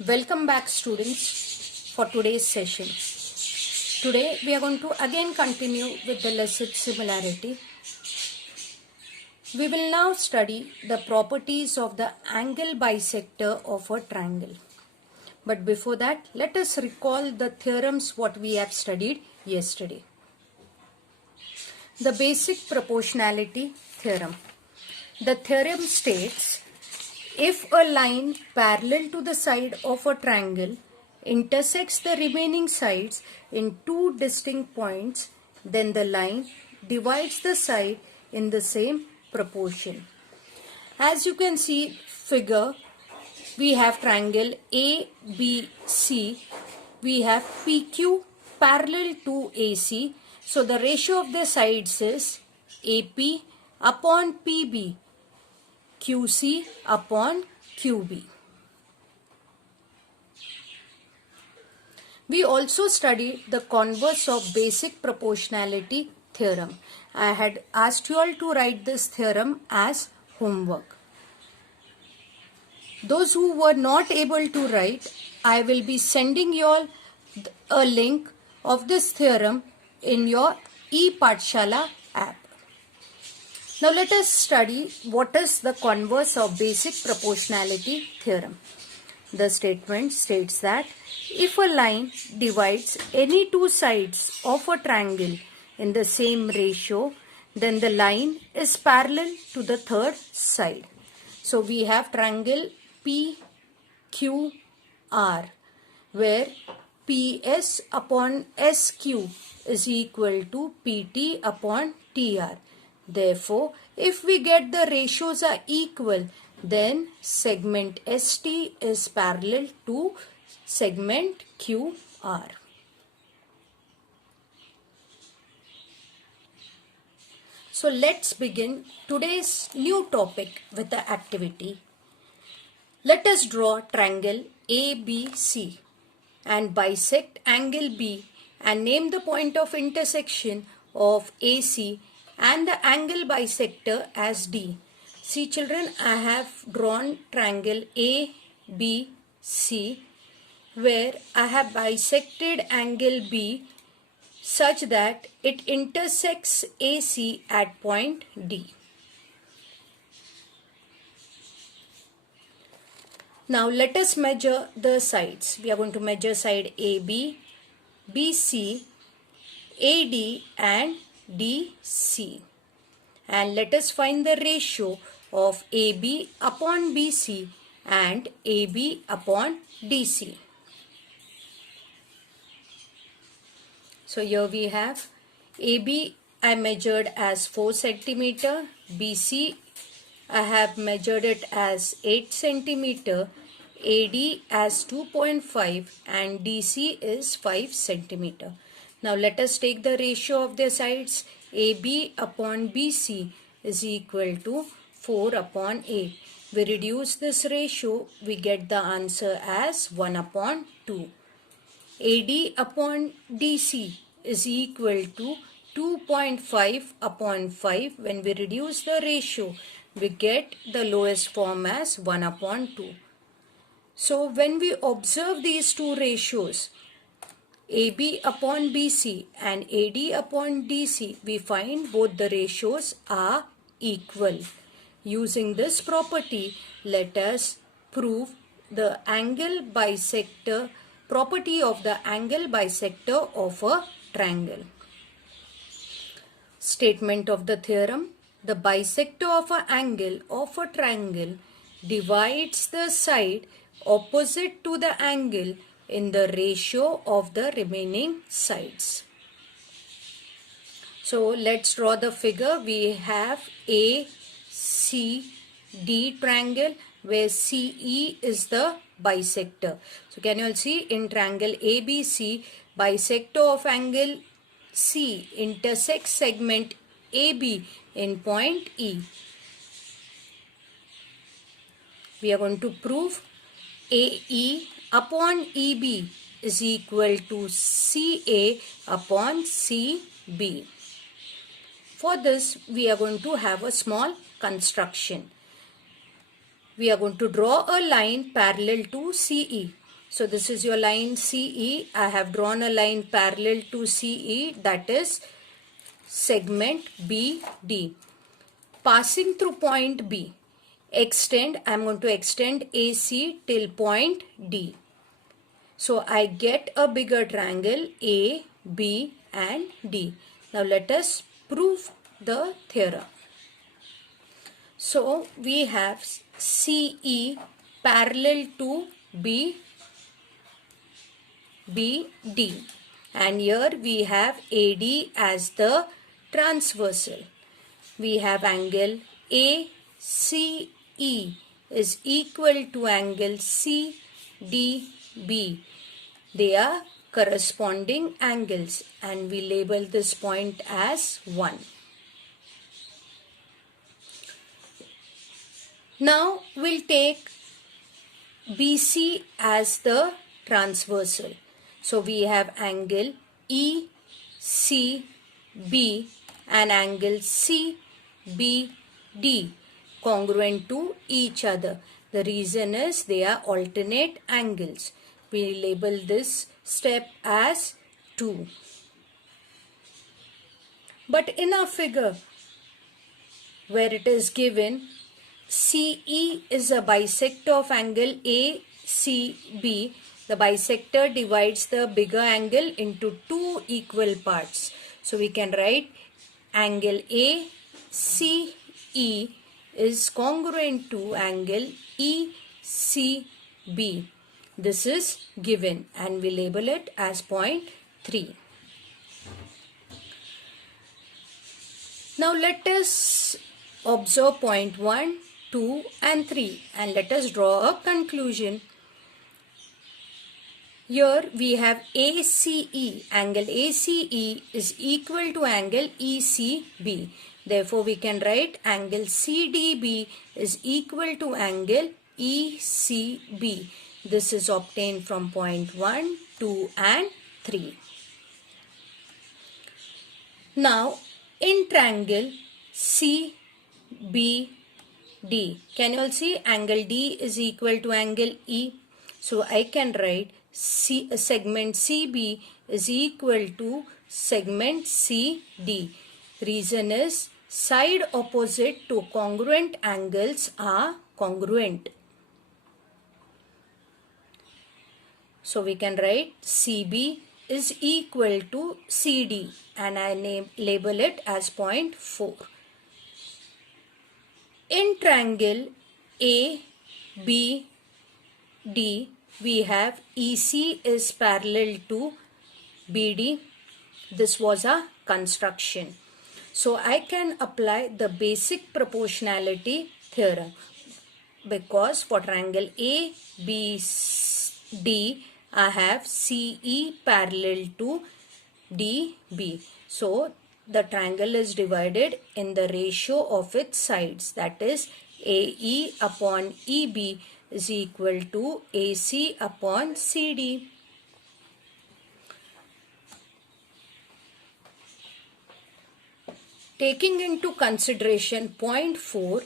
Welcome back students for today's session. Today we are going to again continue with the lesson similarity. We will now study the properties of the angle bisector of a triangle. But before that, let us recall the theorems what we have studied yesterday. The basic proportionality theorem. The theorem states, if a line parallel to the side of a triangle intersects the remaining sides in two distinct points, then the line divides the side in the same proportion. As you can see figure, we have triangle ABC, we have PQ parallel to AC. So the ratio of the sides is AP upon PB, QC upon QB. We also studied the converse of basic proportionality theorem. I had asked you all to write this theorem as homework. Those who were not able to write, I will be sending you all a link of this theorem in your ePathshala app. Now let us study what is the converse of basic proportionality theorem. The statement states that if a line divides any two sides of a triangle in the same ratio, then the line is parallel to the third side. So we have triangle PQR, where PS upon SQ is equal to PT upon TR. Therefore, if we get the ratios are equal, then segment ST is parallel to segment QR. So let's begin today's new topic with the activity. Let us draw triangle ABC and bisect angle B and name the point of intersection of AC and the angle bisector as D. See children, I have drawn triangle ABC where I have bisected angle B such that it intersects AC at point D. Now let us measure the sides. We are going to measure side AB, BC, AD and DC. And let us find the ratio of AB upon BC and AB upon DC. So here we have AB I measured as 4 centimeter, BC I have measured it as 8 centimeter, AD as 2.5 and DC is 5 centimeter. Now let us take the ratio of the sides. AB upon BC is equal to 4 upon 8. We reduce this ratio, we get the answer as 1 upon 2. AD upon DC is equal to 2.5 upon 5. When we reduce the ratio, we get the lowest form as 1 upon 2. So when we observe these two ratios, AB upon BC and AD upon DC, we find both the ratios are equal. Using this property, let us prove the angle bisector, property of the angle bisector of a triangle. Statement of the theorem. The bisector of an angle of a triangle divides the side opposite to the angle in the ratio of the remaining sides. So let's draw the figure. We have ACD triangle where CE is the bisector. So can you all see in triangle ABC, bisector of angle C intersects segment AB in point E. We are going to prove AE upon EB is equal to CA upon CB. For this, we are going to have a small construction. We are going to draw a line parallel to CE. So this is your line CE. I have drawn a line parallel to CE, that is segment BD. Passing through point B, I'm going to extend AC till point D. So I get a bigger triangle A, B and D. Now let us prove the theorem. So we have CE parallel to BD, and here we have AD as the transversal. We have angle ACE is equal to angle CDB. They are corresponding angles and we label this point as 1. Now we'll take BC as the transversal. So we have angle ECB and angle CBD congruent to each other. The reason is they are alternate angles. We label this step as 2. But in our figure where it is given CE is a bisector of angle ACB, the bisector divides the bigger angle into 2 equal parts. So we can write angle ACE is congruent to angle ECB. This is given and we label it as point 3. Now let us observe point 1, 2 and 3 and let us draw a conclusion. Here we have ACE, angle ACE is equal to angle ECB. Therefore we can write angle CDB is equal to angle ECB. This is obtained from point 1, 2 and 3. Now in triangle CBD, can you all see angle D is equal to angle E? So I can write segment CB is equal to segment CD. Reason is side opposite to congruent angles are congruent. So we can write CB is equal to CD and I label it as point 4. In triangle ABD, we have EC is parallel to BD. This was a construction. So I can apply the basic proportionality theorem because for triangle ABD, I have CE parallel to DB. So the triangle is divided in the ratio of its sides, that is AE upon EB is equal to AC upon CD. Taking into consideration point 4,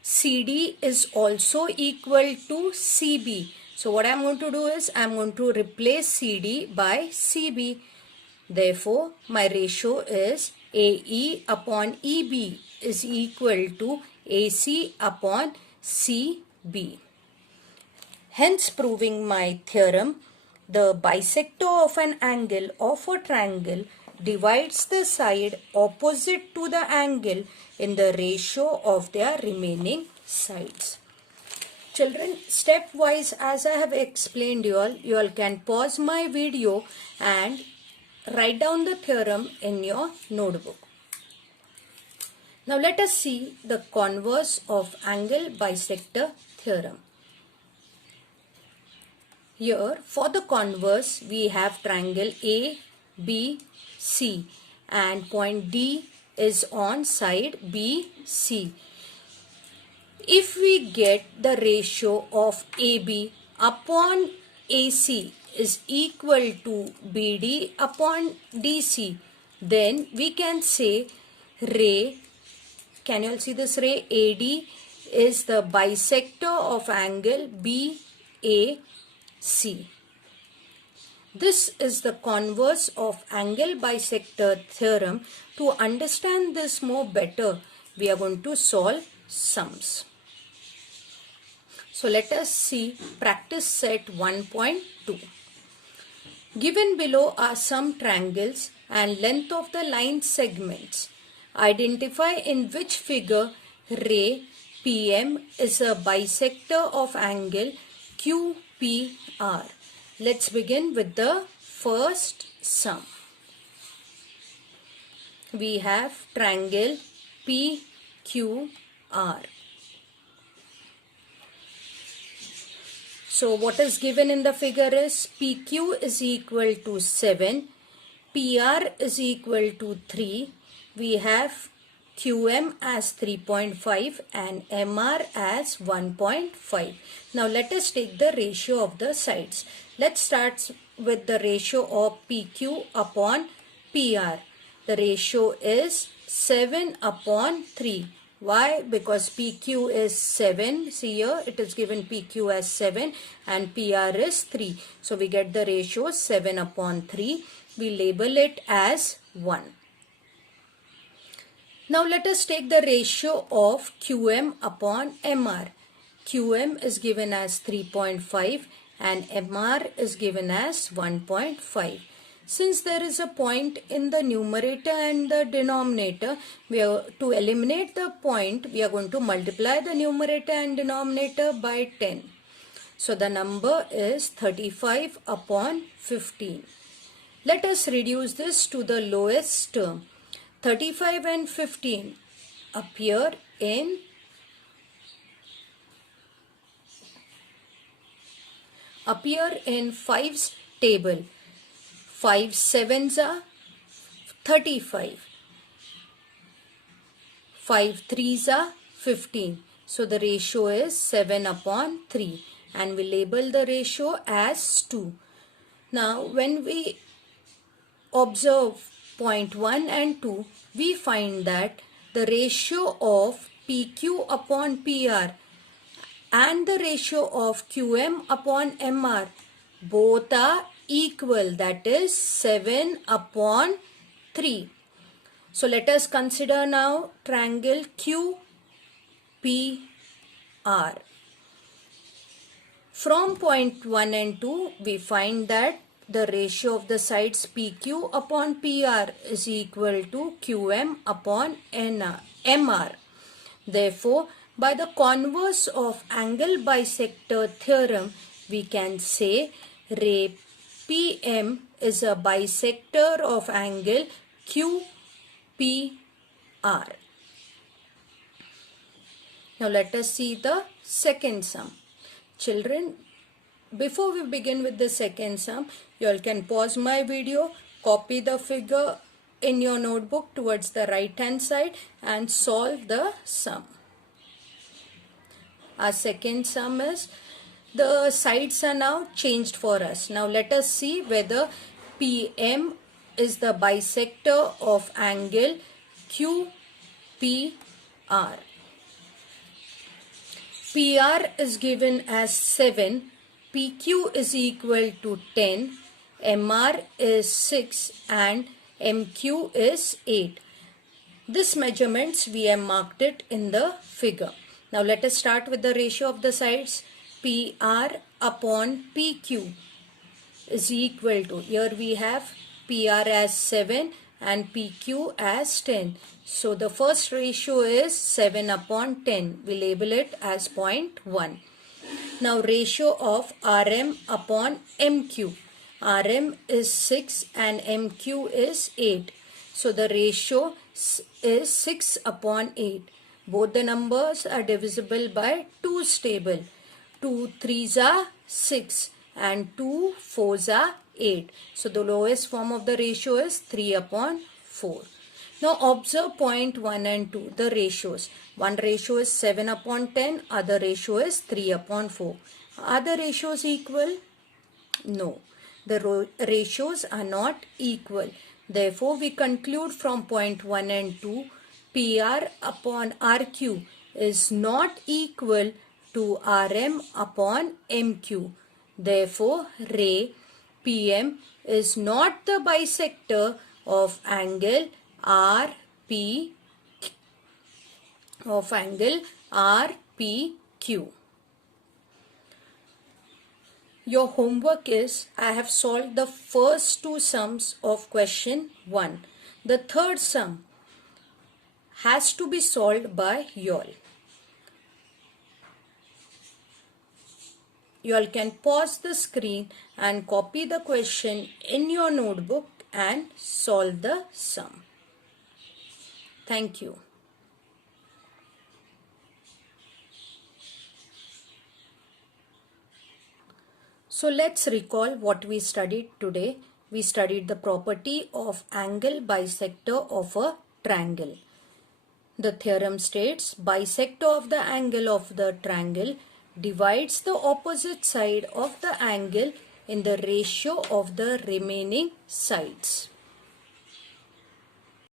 CD is also equal to CB. So what I am going to do is I am going to replace CD by CB. Therefore, my ratio is AE upon EB is equal to AC upon CB. Hence, proving my theorem, the bisector of an angle of a triangle divides the side opposite to the angle in the ratio of their remaining sides. Children, stepwise as I have explained you all can pause my video and write down the theorem in your notebook. Now let us see the converse of angle bisector theorem. Here for the converse we have triangle ABC and point D is on side BC. If we get the ratio of AB upon AC is equal to BD upon DC, then we can say ray, can you all see this ray? AD is the bisector of angle BAC. This is the converse of angle bisector theorem. To understand this more better, we are going to solve sums. So let us see practice set 1.2. Given below are some triangles and length of the line segments. Identify in which figure ray PM is a bisector of angle QPR. Let's begin with the first sum. We have triangle PQR. So what is given in the figure is PQ is equal to 7, PR is equal to 3. We have QM as 3.5 and MR as 1.5. Now let us take the ratio of the sides. Let's start with the ratio of PQ upon PR. The ratio is 7 upon 3. Why? Because PQ is 7. See here, it is given PQ as 7 and PR is 3. So we get the ratio 7 upon 3. We label it as 1. Now let us take the ratio of QM upon MR. QM is given as 3.5 and MR is given as 1.5. Since there is a point in the numerator and the denominator, to eliminate the point, we are going to multiply the numerator and denominator by 10. So the number is 35 upon 15. Let us reduce this to the lowest term. 35 and 15 appear in fives table. 5 sevens are 35. 5 threes are 15. So the ratio is 7 upon 3 and we label the ratio as 2. Now when we observe point 1 and 2, we find that the ratio of PQ upon PR and the ratio of QM upon MR both are equal, that is 7 upon 3. So let us consider now triangle QPR. From point 1 and 2, we find that the ratio of the sides PQ upon PR is equal to QM upon MR. Therefore, by the converse of angle bisector theorem, we can say ray PM is a bisector of angle QPR. Now let us see the second sum. Children, before we begin with the second sum, you all can pause my video, copy the figure in your notebook towards the right hand side and solve the sum. Our second sum is, the sides are now changed for us. Now let us see whether PM is the bisector of angle QPR. PR is given as 7, PQ is equal to 10, MR is 6 and MQ is 8. This measurements we have marked it in the figure. Now let us start with the ratio of the sides. PR upon PQ is equal to, here we have PR as 7 and PQ as 10. So the first ratio is 7 upon 10. We label it as 0.1. Now ratio of RM upon MQ. RM is 6 and MQ is 8. So the ratio is 6 upon 8. Both the numbers are divisible by 2's table. 2 3's are 6 and 2 4's are 8. So the lowest form of the ratio is 3 upon 4. Now observe point 1 and 2, the ratios. One ratio is 7 upon 10, other ratio is 3 upon 4. Are the ratios equal? No. The ratios are not equal. Therefore, we conclude from point 1 and 2, PR upon RQ is not equal to RM upon MQ. Therefore, ray PM is not the bisector of angle RP RPQ. Your homework is, I have solved the first two sums of question 1. The third sum has to be solved by y'all. Y'all can pause the screen and copy the question in your notebook and solve the sum. Thank you. So let's recall what we studied today. We studied the property of angle bisector of a triangle. The theorem states bisector of the angle of the triangle divides the opposite side of the angle in the ratio of the remaining sides.